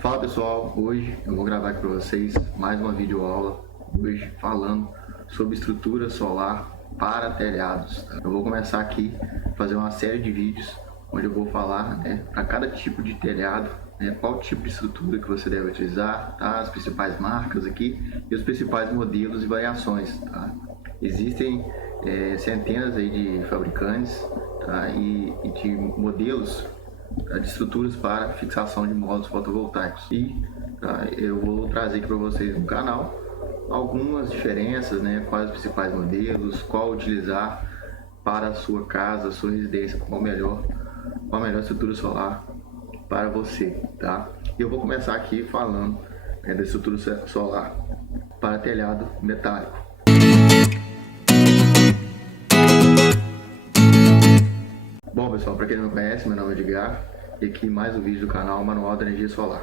Fala pessoal, hoje eu vou gravar aqui para vocês mais uma videoaula, hoje falando sobre estrutura solar para telhados. Eu vou começar aqui a fazer uma série de vídeos onde eu vou falar para cada tipo de telhado, qual tipo de estrutura que você deve utilizar, tá? As principais marcas aqui e os principais modelos e variações. Tá? Existem centenas aí de fabricantes, tá? e de modelos de estruturas para fixação de módulos fotovoltaicos. E eu vou trazer aqui para vocês no canal algumas diferenças, quais os principais modelos, qual utilizar para a sua casa, a sua residência, qual a melhor estrutura solar para você, tá? Eu vou começar aqui falando da estrutura solar para telhado metálico. Bom pessoal, para quem não me conhece, meu nome é Edgar e aqui mais um vídeo do canal Manual da Energia Solar.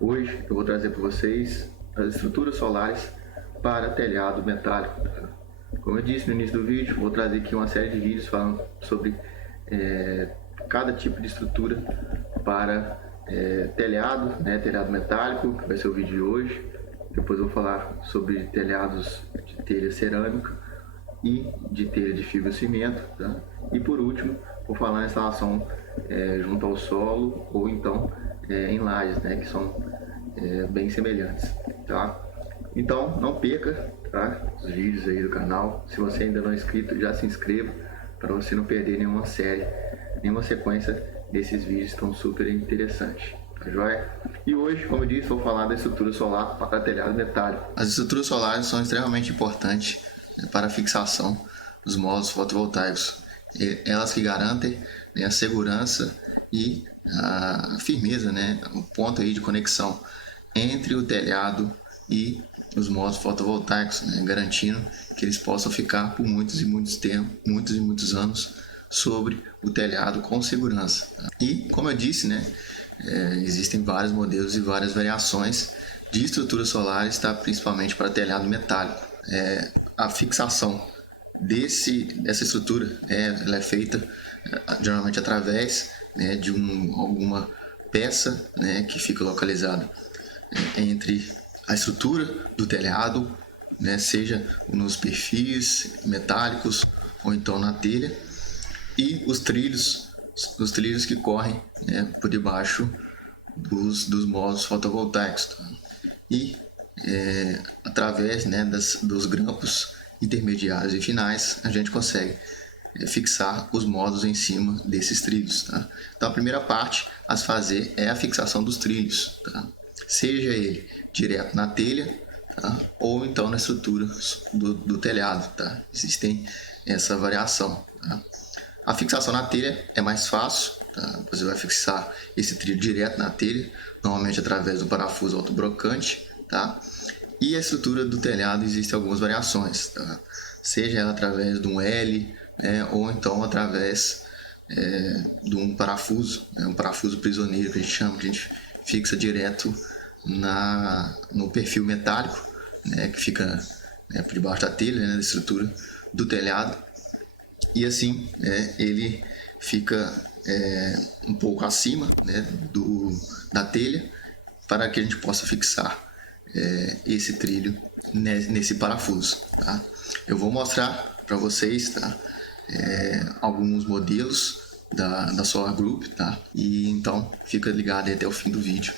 Hoje eu vou trazer para vocês as estruturas solares para telhado metálico. Como eu disse no início do vídeo, vou trazer aqui uma série de vídeos falando sobre cada tipo de estrutura para telhado, telhado metálico, que vai ser o vídeo de hoje. Depois eu vou falar sobre telhados de telha cerâmica e de telha de fibrocimento, tá? E por último, vou falar na instalação junto ao solo ou então em lajes, que são bem semelhantes, tá? Então não perca, tá, os vídeos aí do canal. Se você ainda não é inscrito, já se inscreva para você não perder nenhuma série, nenhuma sequência desses vídeos tão super interessantes. Tá joia? E hoje, como eu disse, vou falar da estrutura solar para telhado metálico. As estruturas solares são extremamente importantes para a fixação dos módulos fotovoltaicos. Elas que garantem a segurança e a firmeza, o ponto aí de conexão entre o telhado e os módulos fotovoltaicos, garantindo que eles possam ficar por muitos e muitos anos sobre o telhado com segurança. E como eu disse, existem vários modelos e várias variações de estruturas solares, tá? Principalmente para telhado metálico. A fixação dessa estrutura ela é feita geralmente através de alguma peça que fica localizada entre a estrutura do telhado, seja nos perfis metálicos ou então na telha, e os trilhos que correm por debaixo dos módulos fotovoltaicos, tá? E através dos grampos intermediários e finais a gente consegue fixar os módulos em cima desses trilhos, tá? Então a primeira parte a se fazer é a fixação dos trilhos, tá? Seja ele direto na telha, tá? Ou então na estrutura do telhado, tá? Existem essa variação, tá? A fixação na telha é mais fácil, tá? Você vai fixar esse trilho direto na telha, normalmente através do parafuso autobrocante, tá? E a estrutura do telhado existem algumas variações, tá? Seja ela através de um L, ou então através de um parafuso, um parafuso prisioneiro que a gente chama, que a gente fixa direto no perfil metálico, que fica por debaixo da telha, da estrutura do telhado, e assim ele fica um pouco acima da telha, para que a gente possa fixar esse trilho nesse parafuso, tá? Eu vou mostrar para vocês, tá, alguns modelos da Solar Group, tá? E então fica ligado aí até o fim do vídeo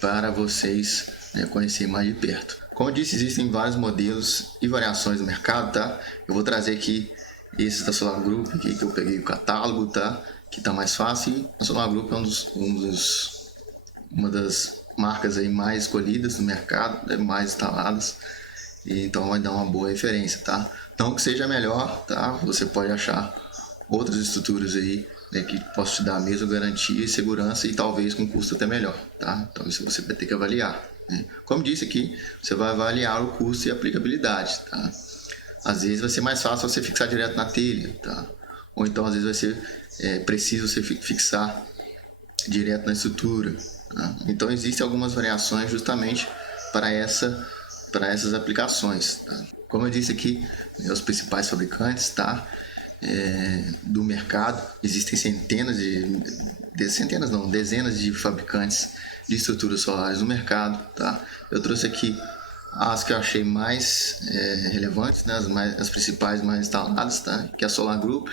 para vocês conhecerem mais de perto. Como eu disse, existem vários modelos e variações no mercado, tá? Eu vou trazer aqui esses da Solar Group, aqui que eu peguei o catálogo, tá? Que tá mais fácil. E a Solar Group é uma das marcas aí mais escolhidas no mercado, mais instaladas, e então vai dar uma boa referência, tá? Não que seja melhor, tá? Você pode achar outras estruturas aí que possam te dar a mesma garantia e segurança e talvez com custo até melhor, tá? Então isso você vai ter que avaliar, Como disse aqui, você vai avaliar o custo e a aplicabilidade, tá? Às vezes vai ser mais fácil você fixar direto na telha, tá? Ou então às vezes vai ser preciso você fixar direto na estrutura, tá? Então existem algumas variações justamente para essas aplicações, tá? Como eu disse aqui, os principais fabricantes, tá? Do mercado, existem dezenas de fabricantes de estruturas solares no mercado, tá? Eu trouxe aqui as que eu achei mais relevantes, né? As principais mais instaladas, tá? Que é a Solar Group,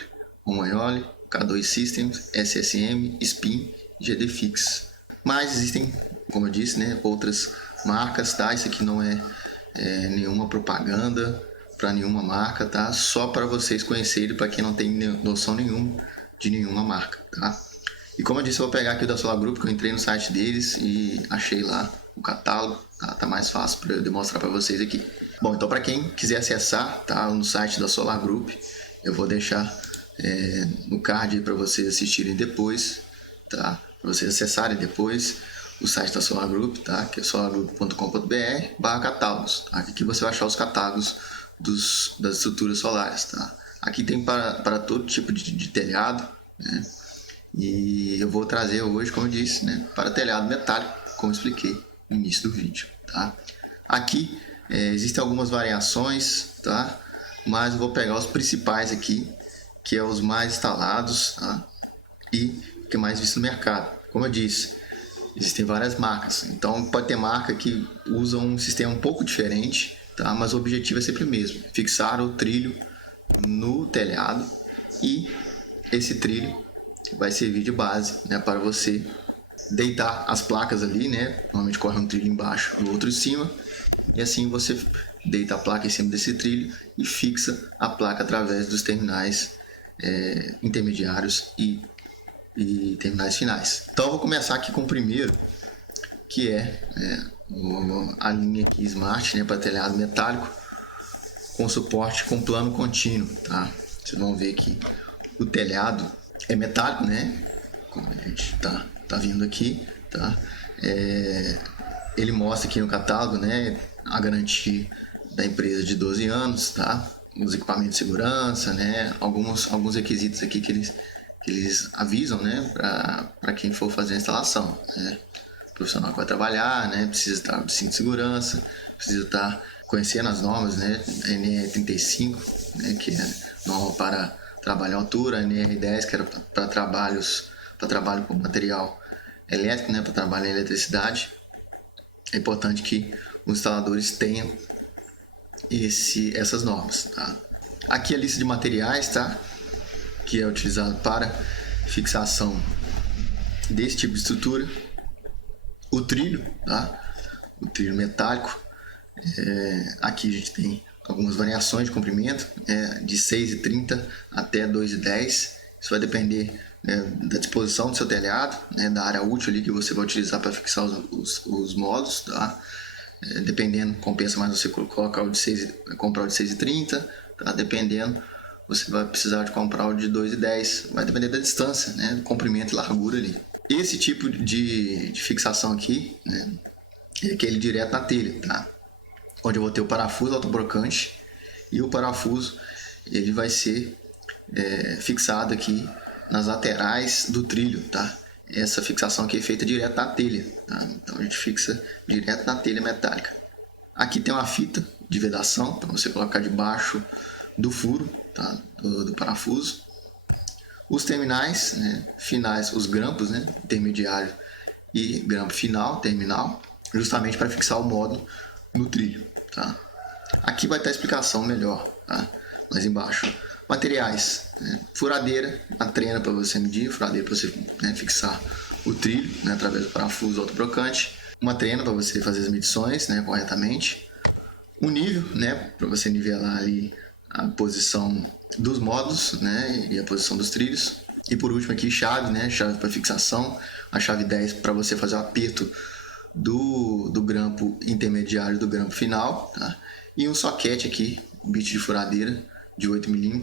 Romagnoli, K2 Systems, SSM, Spin, GDFix. Mas existem, como eu disse, né, outras marcas, tá? Isso aqui não é nenhuma propaganda para nenhuma marca, tá? Só para vocês conhecerem, para quem não tem noção nenhuma de nenhuma marca, tá? E como eu disse, eu vou pegar aqui o da Solar Group, que eu entrei no site deles e achei lá o catálogo, tá mais fácil para eu demonstrar para vocês aqui. Bom, então para quem quiser acessar, tá, no site da Solar Group, eu vou deixar no card para vocês assistirem depois, tá? Para vocês acessarem depois o site da Solar Group, tá? Que é solargroup.com.br/catálogos, tá? Aqui você vai achar os catálogos das estruturas solares, tá? Aqui tem para todo tipo de telhado, né? E eu vou trazer hoje, como eu disse, né, para telhado metálico, como eu expliquei no início do vídeo, tá? Aqui existem algumas variações, tá? Mas eu vou pegar os principais aqui, que é os mais instalados, tá? E que é mais visto no mercado. Como eu disse, existem várias marcas, então pode ter marca que usa um sistema um pouco diferente, tá? Mas o objetivo é sempre o mesmo: fixar o trilho no telhado, e esse trilho vai servir de base, né, para você deitar as placas ali, né? Normalmente corre um trilho embaixo e o outro em cima, e assim você deita a placa em cima desse trilho e fixa a placa através dos terminais intermediários e terminais finais. Então eu vou começar aqui com o primeiro, que a linha aqui Smart, né, para telhado metálico com suporte com plano contínuo, tá? Vocês vão ver que o telhado é metálico, né? Como a gente tá vendo aqui, tá? Ele mostra aqui no catálogo, né, a garantia da empresa de 12 anos, tá? Os equipamentos de segurança, né? Alguns requisitos aqui que eles avisam, né, para quem for fazer a instalação, né? O profissional que vai trabalhar, né, precisa estar de cinto de segurança, precisa estar conhecendo as normas, né? NR35, né, que é norma para trabalho em altura, NR10, que era para trabalho com material elétrico, né, para trabalho em eletricidade. É importante que os instaladores tenham essas normas, tá? Aqui a lista de materiais, tá? Que é utilizado para fixação desse tipo de estrutura. O trilho, tá? O trilho metálico. Aqui a gente tem algumas variações de comprimento, de 6,30 até 2,10. Isso vai depender, né, da disposição do seu telhado, né, da área útil ali que você vai utilizar para fixar os módulos, tá? Dependendo, compensa mais você comprar o de 6,30, tá? Dependendo, você vai precisar de comprar o de 2,10. Vai depender da distância, né, do comprimento e largura ali. Esse tipo de fixação aqui, né, é aquele direto na telha, tá? Onde eu vou ter o parafuso autobrocante, e o parafuso ele vai ser fixado aqui nas laterais do trilho, tá? Essa fixação aqui é feita direto na telha, tá? Então a gente fixa direto na telha metálica. Aqui tem uma fita de vedação para você colocar debaixo do furo, tá? do parafuso. Os terminais, né, finais, os grampos, né, intermediário e grampo final, terminal, justamente para fixar o módulo no trilho, tá? Aqui vai estar a explicação melhor, tá? Mais embaixo. Materiais, né? Furadeira, a trena para você medir, furadeira para você, né, fixar o trilho, né, através do parafuso autobrocante, uma trena para você fazer as medições, né, corretamente, um nível, né, para você nivelar ali a posição dos módulos, né, e a posição dos trilhos, e por último aqui chave, né, chave para fixação, a chave 10 para você fazer o aperto do grampo intermediário do grampo final, tá? E um soquete aqui, bit de furadeira de 8 mm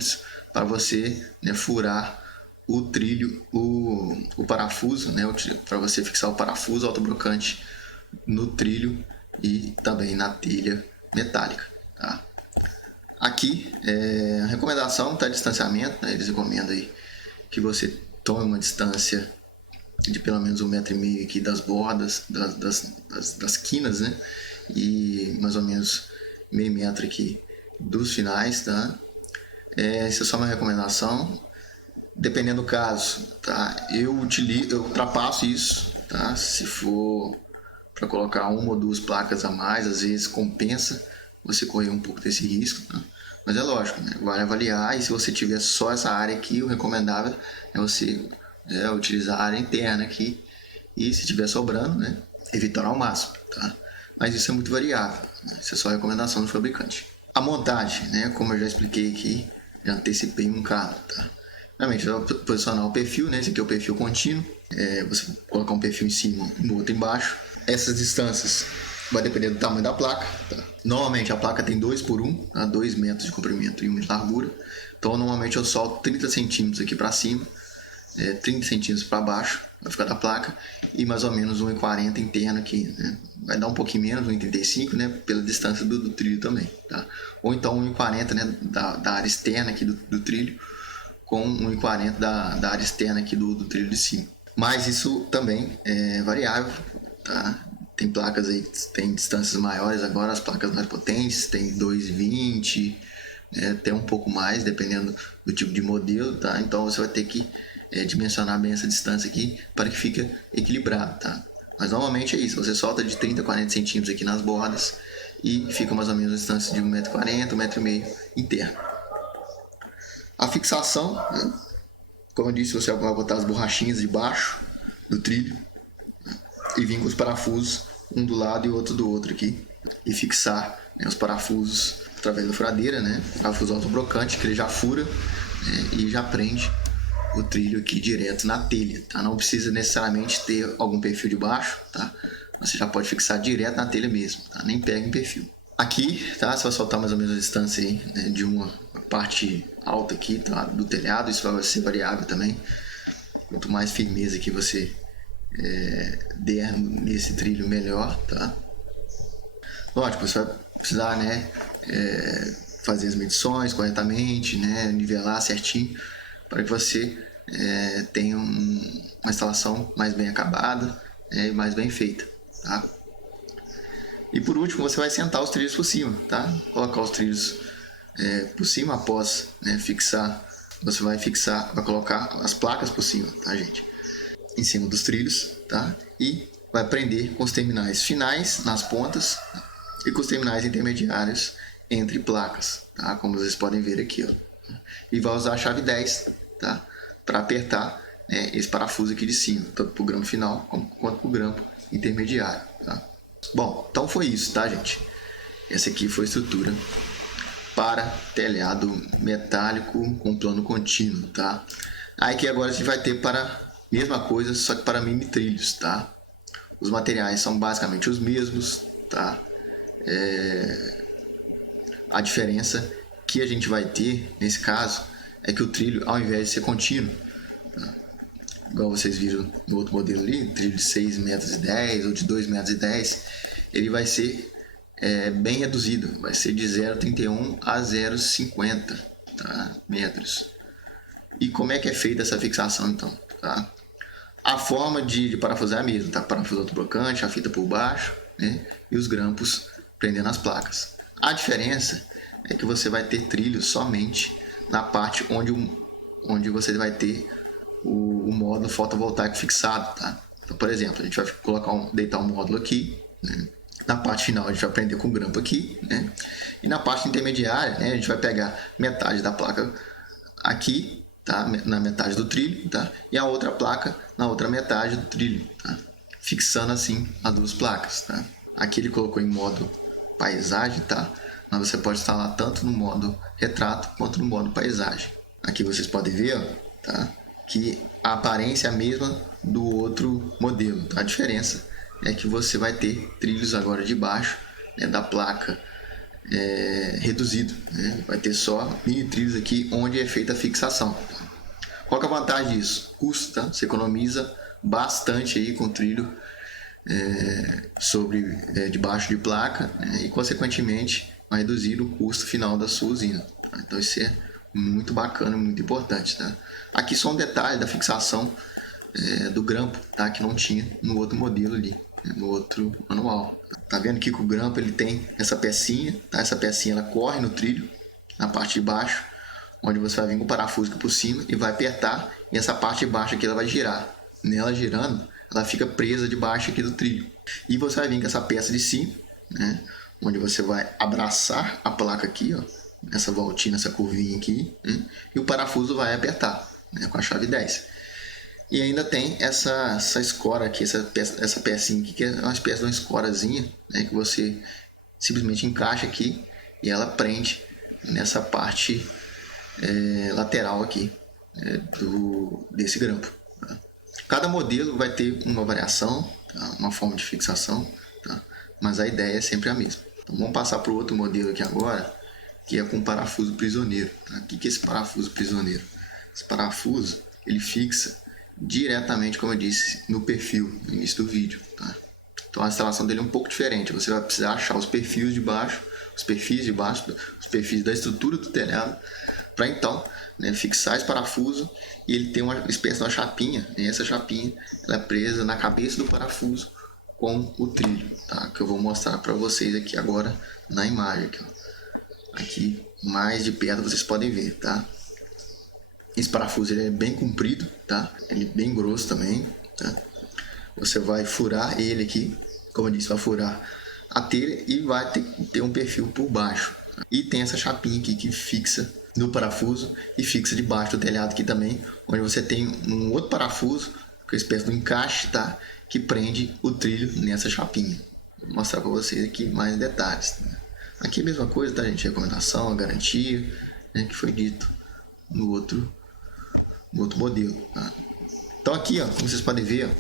para você, né, furar o trilho, o parafuso, né, para você fixar o parafuso autobrocante no trilho e também na telha metálica, tá? Aqui a recomendação tá de distanciamento, né? Eles recomendam aí que você tome uma distância de pelo menos 1,5 m aqui das bordas, das quinas, né? E mais ou menos meio metro aqui dos finais, tá? Essa é só uma recomendação. Dependendo do caso, tá? Eu ultrapasso isso, tá? Se for para colocar uma ou duas placas a mais, às vezes compensa você correr um pouco desse risco, tá? Mas é lógico, né? Vale avaliar, e se você tiver só essa área aqui, o recomendável é você utilizar a área interna aqui, e se tiver sobrando, né, evitar ao máximo, tá? Mas isso é muito variável, né? Isso é só recomendação do fabricante. A montagem, né, como eu já expliquei aqui, já antecipei um bocado, tá? Realmente, você vai posicionar o perfil, né? Esse aqui é o perfil contínuo. Você colocar um perfil em cima e no outro embaixo. Essas distâncias vai depender do tamanho da placa, tá? Normalmente a placa tem 2x1, tá? 2 metros de comprimento e 1 de largura. Então normalmente eu solto 30 centímetros aqui para cima, 30 centímetros para baixo, vai ficar da placa, e mais ou menos 1,40 interno aqui, né? Vai dar um pouquinho menos, 1,35, né? Pela distância do trilho também, tá? Ou então 1,40, né? Da área externa aqui do trilho, com 1,40 da área externa aqui do trilho de cima. Mas isso também é variável, tá? Tem placas aí que tem distâncias maiores agora, as placas mais potentes, tem 2,20, até um pouco mais, dependendo do tipo de modelo, tá? Então você vai ter que dimensionar bem essa distância aqui para que fique equilibrado, tá? Mas normalmente é isso, você solta de 30 a 40 centímetros aqui nas bordas e fica mais ou menos a distância de 1,40 m, 1,5 m interno. A fixação, né? Como eu disse, você vai botar as borrachinhas debaixo do trilho, né? E vir com os parafusos, um do lado e outro do outro aqui, e fixar, né, os parafusos através da furadeira, né? Parafuso autobrocante, que ele já fura, né, e já prende o trilho aqui direto na telha, tá? Não precisa necessariamente ter algum perfil de baixo, tá? Você já pode fixar direto na telha mesmo, tá? Nem pega em perfil. Aqui, tá? Você vai soltar mais ou menos a distância aí, né, de uma parte alta aqui, tá? Do telhado, isso vai ser variável também. Quanto mais firmeza que você der nesse trilho, melhor, tá? Lógico, você vai precisar, né, fazer as medições corretamente, né, nivelar certinho, para que você tenha uma instalação mais bem acabada, e mais bem feita, tá? E por último, você vai sentar os trilhos por cima, tá? Colocar os trilhos por cima após, né, fixar. Você vai colocar as placas por cima, tá, gente? Em cima dos trilhos, tá? E vai prender com os terminais finais nas pontas e com os terminais intermediários entre placas, tá? Como vocês podem ver aqui, ó. E vai usar a chave 10, tá? Para apertar, né, esse parafuso aqui de cima, tanto para o grampo final quanto para o grampo intermediário, tá? Bom, então foi isso, tá, gente? Essa aqui foi a estrutura para telhado metálico com plano contínuo, tá? Aí que agora a gente vai ter para a mesma coisa, só que para mini trilhos, tá? Os materiais são basicamente os mesmos, tá? A diferença que a gente vai ter nesse caso é que o trilho, ao invés de ser contínuo, tá? Igual vocês viram no outro modelo ali, trilho de 6,10 metros ou de 2,10 metros, ele vai ser bem reduzido, vai ser de 0,31 a 0,50, tá, metros. E como é que é feita essa fixação então? Tá? A forma de parafusar é a mesma, tá? Parafuso autobrocante, a fita por baixo, né? E os grampos prendendo as placas. A diferença é que você vai ter trilho somente na parte onde você vai ter o módulo fotovoltaico fixado, tá? Então, por exemplo, a gente vai deitar um módulo aqui, né? Na parte final a gente vai prender com o grampo aqui, né? E na parte intermediária, né, a gente vai pegar metade da placa aqui, tá? Na metade do trilho, tá? E a outra placa na outra metade do trilho, tá? Fixando assim as duas placas, tá? Aqui ele colocou em modo paisagem, tá? Mas você pode instalar tanto no modo retrato quanto no modo paisagem. Aqui vocês podem ver, ó, tá? Que a aparência é a mesma do outro modelo, tá? A diferença é que você vai ter trilhos agora de baixo, né, da placa reduzido, né? Vai ter só mini trilhos aqui onde é feita a fixação, tá? Qual que é a vantagem disso? Custo, tá? Você economiza bastante aí com trilho debaixo de placa, né? E consequentemente vai reduzir o custo final da sua usina, tá? Então isso é muito bacana, muito importante, tá? Aqui só um detalhe da fixação do grampo, tá? Que não tinha no outro modelo ali, no outro manual. Tá vendo que o grampo ele tem essa pecinha, tá? Essa pecinha ela corre no trilho, na parte de baixo, onde você vai vir com o parafuso aqui por cima e vai apertar, e essa parte de baixo aqui ela vai girar. Nela girando, ela fica presa debaixo aqui do trilho. E você vai vir com essa peça de cima, né, onde você vai abraçar a placa aqui, ó, nessa voltinha, nessa curvinha aqui, né, e o parafuso vai apertar, né, com a chave 10. E ainda tem essa escora aqui, essa pecinha aqui, que é uma espécie de uma escorazinha, né, que você simplesmente encaixa aqui e ela prende nessa parte lateral aqui desse grampo. Tá? Cada modelo vai ter uma variação, tá? Uma forma de fixação, tá? Mas a ideia é sempre a mesma. Então vamos passar para o outro modelo aqui agora, que é com parafuso prisioneiro. Tá? O que é esse parafuso prisioneiro? Esse parafuso ele fixa diretamente, como eu disse, no perfil, no início do vídeo. Tá? Então a instalação dele é um pouco diferente. Você vai precisar achar os perfis de baixo, os perfis da estrutura do telhado, para então, né, fixar esse parafuso. E ele tem uma espécie de uma chapinha, e essa chapinha ela é presa na cabeça do parafuso com o trilho, tá? Que eu vou mostrar para vocês aqui agora na imagem. Aqui, ó. Aqui mais de perto vocês podem ver, tá? Esse parafuso ele é bem comprido, tá? Ele é bem grosso também, tá? Você vai furar ele aqui, como eu disse, vai furar a telha e vai ter um perfil por baixo. Tá? E tem essa chapinha aqui que fixa no parafuso e fixa debaixo do telhado aqui também, onde você tem um outro parafuso, que é uma espécie de um encaixe, tá? Que prende o trilho nessa chapinha. Vou mostrar para vocês aqui mais detalhes. Tá? Aqui é a mesma coisa, tá, gente? Recomendação, garantia, né? Que foi dito no outro modelo. Tá? Então aqui, ó, como vocês podem ver, ó,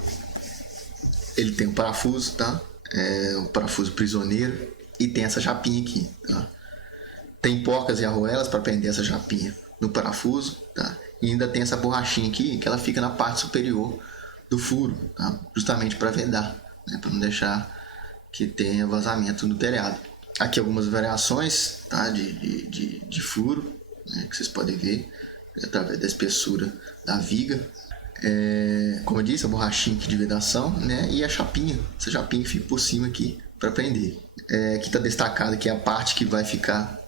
ele tem um parafuso, tá? Um parafuso prisioneiro e tem essa chapinha aqui, tá? Tem porcas e arruelas para prender essa chapinha no parafuso, tá? E ainda tem essa borrachinha aqui que ela fica na parte superior do furo, tá? Justamente para vedar, né? Para não deixar que tenha vazamento no telhado. Aqui algumas variações, tá? de furo, né? Que vocês podem ver através da espessura da viga. Como eu disse, a borrachinha aqui de vedação, né? E a chapinha, essa chapinha que fica por cima aqui para prender. Aqui está destacado que é a parte que vai ficar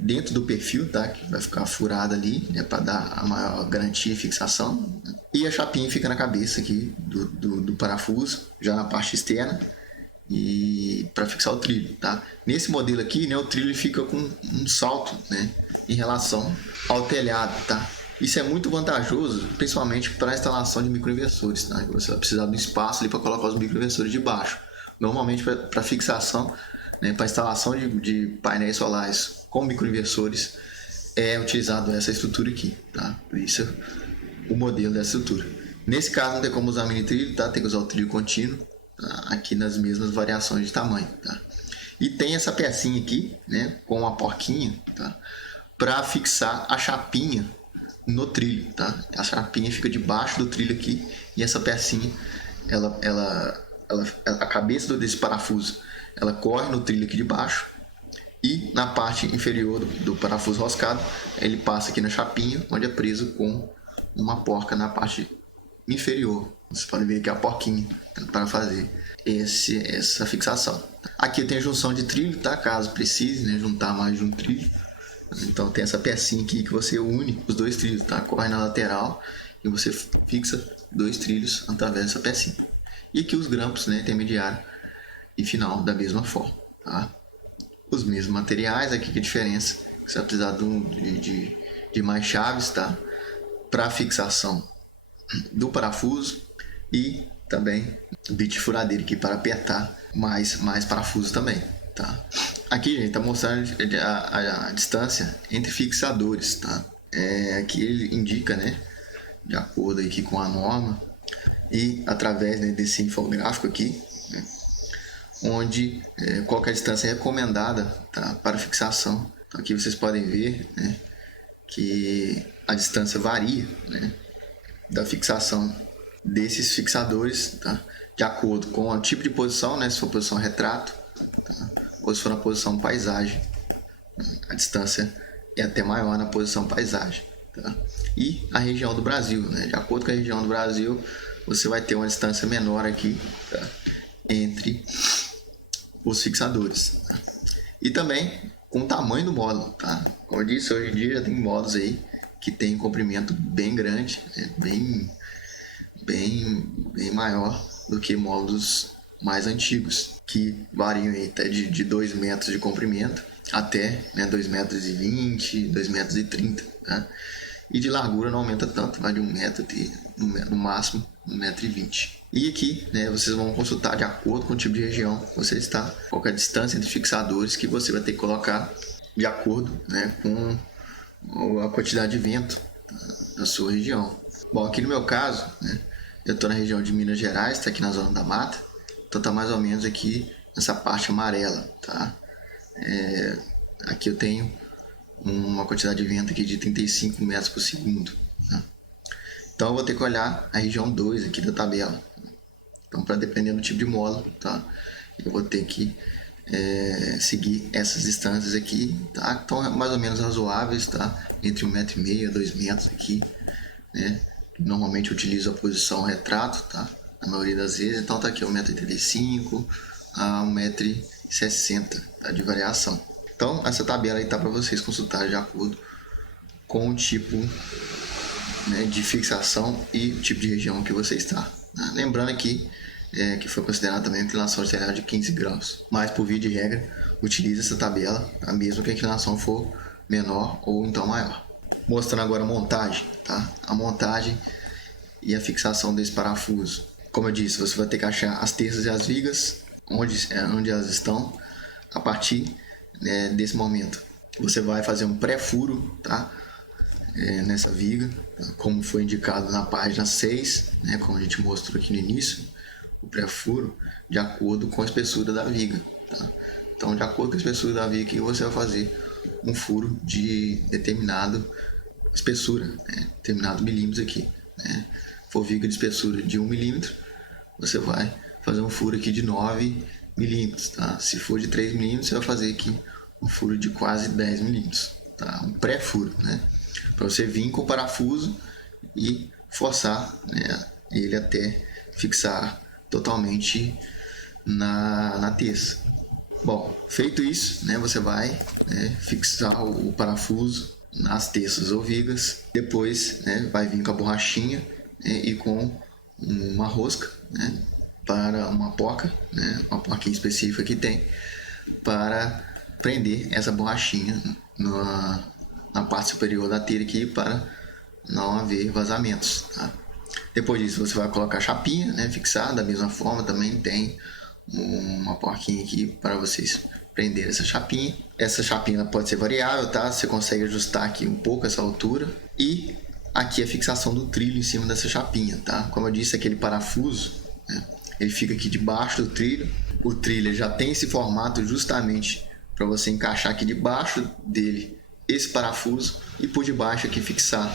dentro do perfil, tá? Que vai ficar furada ali, né? Para dar a maior garantia e fixação, né? E a chapinha fica na cabeça aqui do parafuso, já na parte externa, e para fixar o trilho, tá? Nesse modelo aqui, né? O trilho fica com um salto, né? Em relação ao telhado, tá? Isso é muito vantajoso, principalmente para a instalação de microinversores, tá? Você vai precisar de um espaço ali para colocar os microinversores de baixo. Normalmente para fixação, né, para instalação de painéis solares com microinversores é utilizado essa estrutura aqui, tá? Por isso o modelo dessa estrutura. Nesse caso não tem como usar mini trilho, tá? Tem que usar o trilho contínuo, tá? Aqui nas mesmas variações de tamanho, tá? E tem essa pecinha aqui, né, com a porquinha, tá? Para fixar a chapinha no trilho, tá? A chapinha fica debaixo do trilho aqui e essa pecinha, a cabeça desse parafuso, ela corre no trilho aqui de baixo e na parte inferior do parafuso roscado, ele passa aqui na chapinha, onde é preso com uma porca na parte inferior. Vocês podem ver aqui a porquinha para fazer essa fixação. Aqui tem a junção de trilho, tá? Caso precise, né, juntar mais de um trilho. Então tem essa pecinha aqui que você une os dois trilhos, tá? Corre na lateral e você fixa dois trilhos através dessa pecinha. E aqui os grampos, né, intermediário e final da mesma forma, tá? Os mesmos materiais, aqui que a diferença, você vai precisar de mais chaves, tá? Para fixação do parafuso e também bit furadeiro aqui para apertar mais parafusos também, tá? Aqui, gente, tá mostrando a distância entre fixadores, tá? Aqui ele indica, né, de acordo aqui com a norma e através, né, desse infográfico aqui, né, onde qual que é a distância recomendada, tá, para fixação. Então aqui vocês podem ver, né, que a distância varia, né, da fixação desses fixadores, tá, de acordo com o tipo de posição, né, se for posição retrato, tá, ou se for na posição paisagem. A distância é até maior na posição paisagem, tá? E a região do Brasil, né? De acordo com a região do Brasil, você vai ter uma distância menor aqui, tá, entre os fixadores, tá? E também com o tamanho do módulo, tá? Como eu disse, hoje em dia já tem módulos aí que tem comprimento bem grande, né? Bem bem maior do que módulos mais antigos, que variam aí até de 2 metros de comprimento até, né, 2,20 m, 2,30 m, tá? E de largura não aumenta tanto, vai de 1 metro até, no máximo 1,20 m. E aqui, né, vocês vão consultar de acordo com o tipo de região que você está, qual é a distância entre fixadores que você vai ter que colocar de acordo, né, com a quantidade de vento, tá, da sua região. Bom, aqui no meu caso, né, eu estou na região de Minas Gerais, está aqui na zona da mata, então está mais ou menos aqui nessa parte amarela, tá? Aqui eu tenho uma quantidade de vento aqui de 35 metros por segundo, tá? Então eu vou ter que olhar a região 2 aqui da tabela. Então, para depender do tipo de módulo, tá, eu vou ter que seguir essas distâncias aqui, tá? Então mais ou menos razoáveis, tá? Entre 1,5 m a 2 metros aqui, né? Normalmente eu utilizo a posição retrato, tá? Na maioria das vezes, então tá aqui 1,85 m a 1,60 m, tá? De variação. Então essa tabela aí tá para vocês consultarem de acordo com o tipo, né, de fixação e o tipo de região que você está, né? Lembrando aqui que foi considerada também a inclinação de telhado de 15 graus, mas por via de regra utilize essa tabela, tá? Mesmo que a inclinação for menor ou então maior. Mostrando agora a montagem, tá? A montagem e a fixação desse parafuso. Como eu disse, você vai ter que achar as terças e as vigas onde elas estão. A partir, né, desse momento você vai fazer um pré-furo, tá? Nessa viga, tá? Como foi indicado na página 6, né? Como a gente mostrou aqui no início, o pré-furo de acordo com a espessura da viga, tá? Então, de acordo com a espessura da viga, você vai fazer um furo de determinado espessura, né? Determinado milímetros aqui, né? For viga de espessura de 1 milímetro, você vai fazer um furo aqui de 9 milímetros, tá? Se for de 3 milímetros, você vai fazer aqui um furo de quase 10 milímetros, tá? Um pré-furo, né? Para você vir com o parafuso e forçar, né, ele até fixar totalmente na terça. Bom, feito isso, né, você vai, né, fixar o parafuso nas terças ou vigas. Depois, né, vai vir com a borrachinha, né, e com uma rosca, né, para uma porca, né, uma porquinha específica que tem para prender essa borrachinha na parte superior da telha aqui para não haver vazamentos, tá? Depois disso você vai colocar a chapinha, né, fixar da mesma forma. Também tem uma porquinha aqui para vocês prender essa chapinha. Essa chapinha pode ser variável, tá? Você consegue ajustar aqui um pouco essa altura. E aqui a fixação do trilho em cima dessa chapinha, tá? Como eu disse, aquele parafuso, né, ele fica aqui debaixo do trilho. O trilho já tem esse formato justamente para você encaixar aqui debaixo dele esse parafuso e por debaixo aqui fixar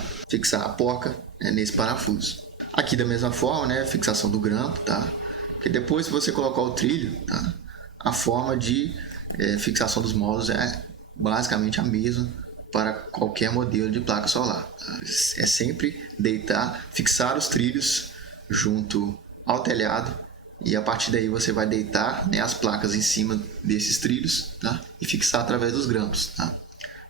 a porca, né, nesse parafuso. Aqui da mesma forma, né, fixação do grampo, tá? Porque depois que você colocar o trilho, tá, a forma de fixação dos módulos é basicamente a mesma para qualquer modelo de placa solar, tá? É sempre fixar os trilhos junto ao telhado e a partir daí você vai deitar, né, as placas em cima desses trilhos, tá? E fixar através dos grampos, tá?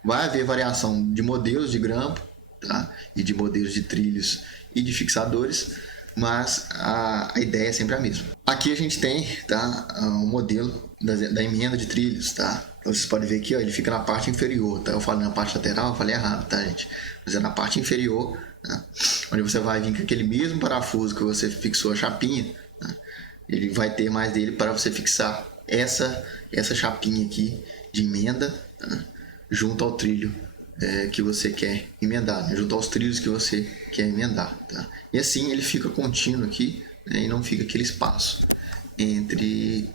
Vai haver variação de modelos de grampo, tá? E de modelos de trilhos e de fixadores, mas a ideia é sempre a mesma. Aqui a gente tem, tá, um modelo da emenda de trilhos, tá? Então vocês podem ver aqui, ó, ele fica na parte inferior, tá? Eu falei na parte lateral, eu falei errado, tá, gente? Mas é na parte inferior, tá? Onde você vai vir com aquele mesmo parafuso que você fixou a chapinha, tá? Ele vai ter mais dele para você fixar essa chapinha aqui de emenda, tá? Junto ao trilho que você quer emendar, né? Junto aos trilhos que você quer emendar, tá? E assim ele fica contínuo aqui, né? E não fica aquele espaço entre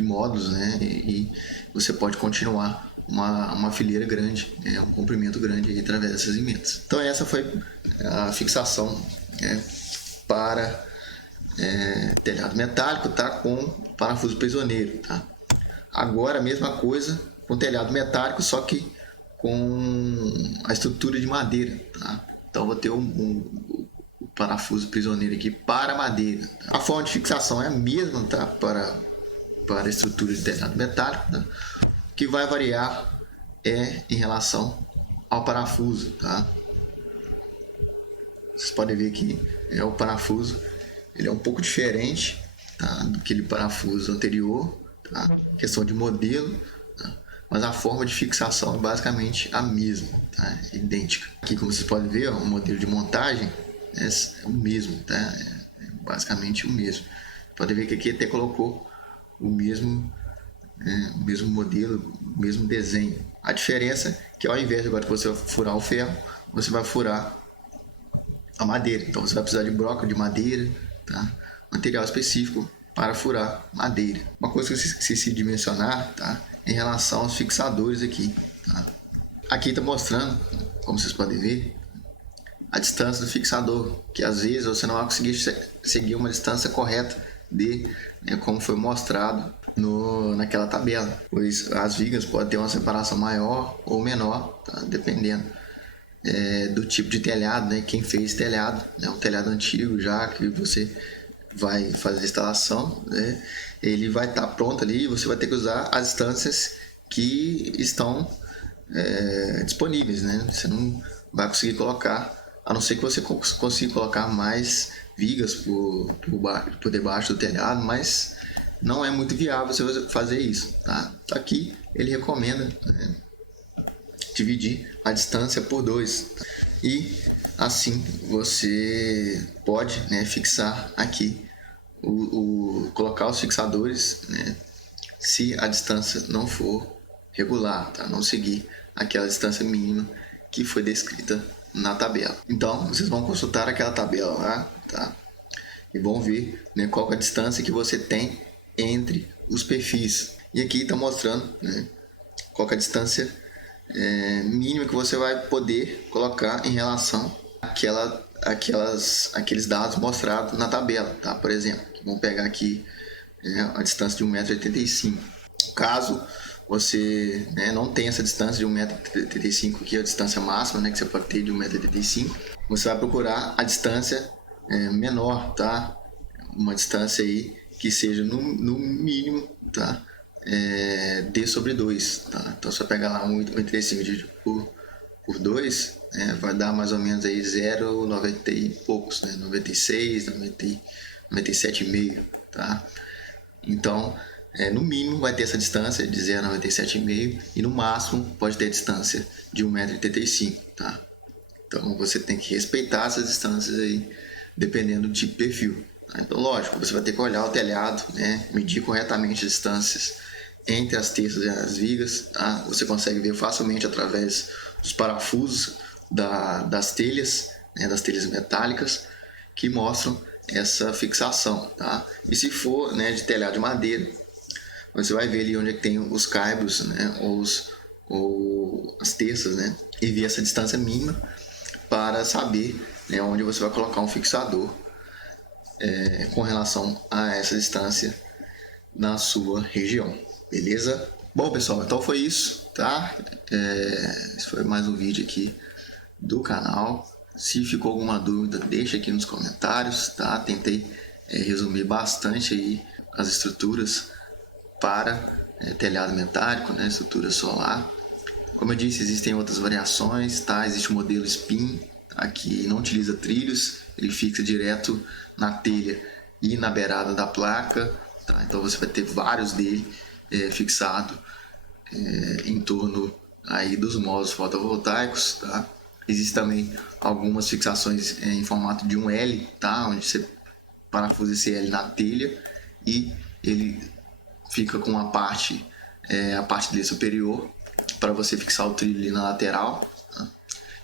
módulos, né? E você pode continuar uma fileira grande, né? Um comprimento grande aí através dessas emendas. Então essa foi a fixação, né, para telhado metálico, tá? Com parafuso prisioneiro, tá? Agora a mesma coisa com telhado metálico, só que com a estrutura de madeira, tá? Então vou ter o parafuso prisioneiro aqui para madeira, tá? A forma de fixação é a mesma, tá? Para a estrutura de telhado metálico, tá? O que vai variar em relação ao parafuso, tá? Vocês podem ver que o parafuso ele é um pouco diferente, tá, do que aquele parafuso anterior, tá? Questão de modelo, tá? Mas a forma de fixação é basicamente a mesma, tá? É idêntica. Aqui, como vocês podem ver, o modelo de montagem é o mesmo, tá? É basicamente o mesmo. Pode ver que aqui até colocou o mesmo modelo, o mesmo desenho. A diferença é que ao invés de agora você furar o ferro, você vai furar a madeira. Então você vai precisar de broca de madeira, tá? Material específico para furar madeira. Uma coisa que eu esqueci de mencionar, tá? Em relação aos fixadores aqui, tá? Aqui está mostrando, como vocês podem ver, a distância do fixador, que às vezes você não vai conseguir seguir uma distância correta de como foi mostrado naquela tabela, pois as vigas podem ter uma separação maior ou menor, tá? Dependendo do tipo de telhado, né? Quem fez telhado, né? Um telhado antigo já que você vai fazer a instalação, né? Ele vai estar pronto ali e você vai ter que usar as distâncias que estão disponíveis, né? Você não vai conseguir colocar, a não ser que você consiga colocar mais vigas por debaixo do telhado, mas não é muito viável você fazer isso, tá? Aqui ele recomenda, né, dividir a distância por 2, tá? E assim você pode, né, fixar aqui colocar os fixadores, né, se a distância não for regular, tá? Não seguir aquela distância mínima que foi descrita na tabela. Então vocês vão consultar aquela tabela lá, tá? E vão ver, né, qual é a distância que você tem entre os perfis. E aqui está mostrando, né, qual é a distância mínima que você vai poder colocar em relação àqueles dados mostrados na tabela, tá? Por exemplo, vamos pegar aqui a distância de 1,85 m. Caso você, né, não tenha essa distância de 1,85 m, que é a distância máxima, né, que você pode ter de 1,85 m, você vai procurar a distância menor, tá? Uma distância aí que seja no mínimo, tá? D sobre 2, tá? Então você vai pegar lá 1,35 dividido por 2, vai dar mais ou menos aí 0,90 e poucos, né? 96, 97,5, tá? Então, no mínimo vai ter essa distância de 0,97,5 e no máximo pode ter a distância de 1,85 m, tá? Então você tem que respeitar essas distâncias aí, dependendo do tipo de perfil. Tá? Então, lógico, você vai ter que olhar o telhado, né? Medir corretamente as distâncias entre as terças e as vigas, tá? Você consegue ver facilmente através dos parafusos das telhas, né? Das telhas metálicas, que mostram essa fixação, tá? E se for, né, de telhado de madeira, você vai ver ali onde é que tem os caibros, né, ou as terças, né, e ver essa distância mínima para saber, né, onde você vai colocar um fixador com relação a essa distância na sua região, beleza? Bom, pessoal, então foi isso, tá? Esse foi mais um vídeo aqui do canal. Se ficou alguma dúvida, deixa aqui nos comentários, tá? Tentei resumir bastante aí as estruturas para telhado metálico, né? Estrutura solar. Como eu disse, existem outras variações, tá? Existe o modelo Spin, tá? Que não utiliza trilhos, ele fixa direto na telha e na beirada da placa, tá? Então você vai ter vários dele fixado em torno aí dos módulos fotovoltaicos, tá? Existem também algumas fixações em formato de um L, tá? Onde você parafusa esse L na telha e ele fica com a parte dele superior para você fixar o trilho ali na lateral, tá?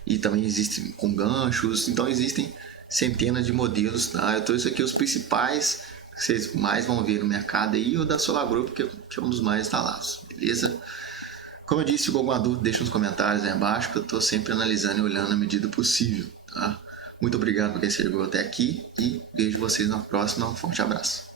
E também existem com ganchos, então existem centenas de modelos, tá? Eu trouxe aqui os principais que vocês mais vão ver no mercado aí, o da Solar Group, que é um dos mais instalados, beleza? Como eu disse, se ficou alguma dúvida, deixa nos comentários aí abaixo, que eu estou sempre analisando e olhando na medida possível, tá? Muito obrigado por quem chegou até aqui e vejo vocês na próxima. Um forte abraço.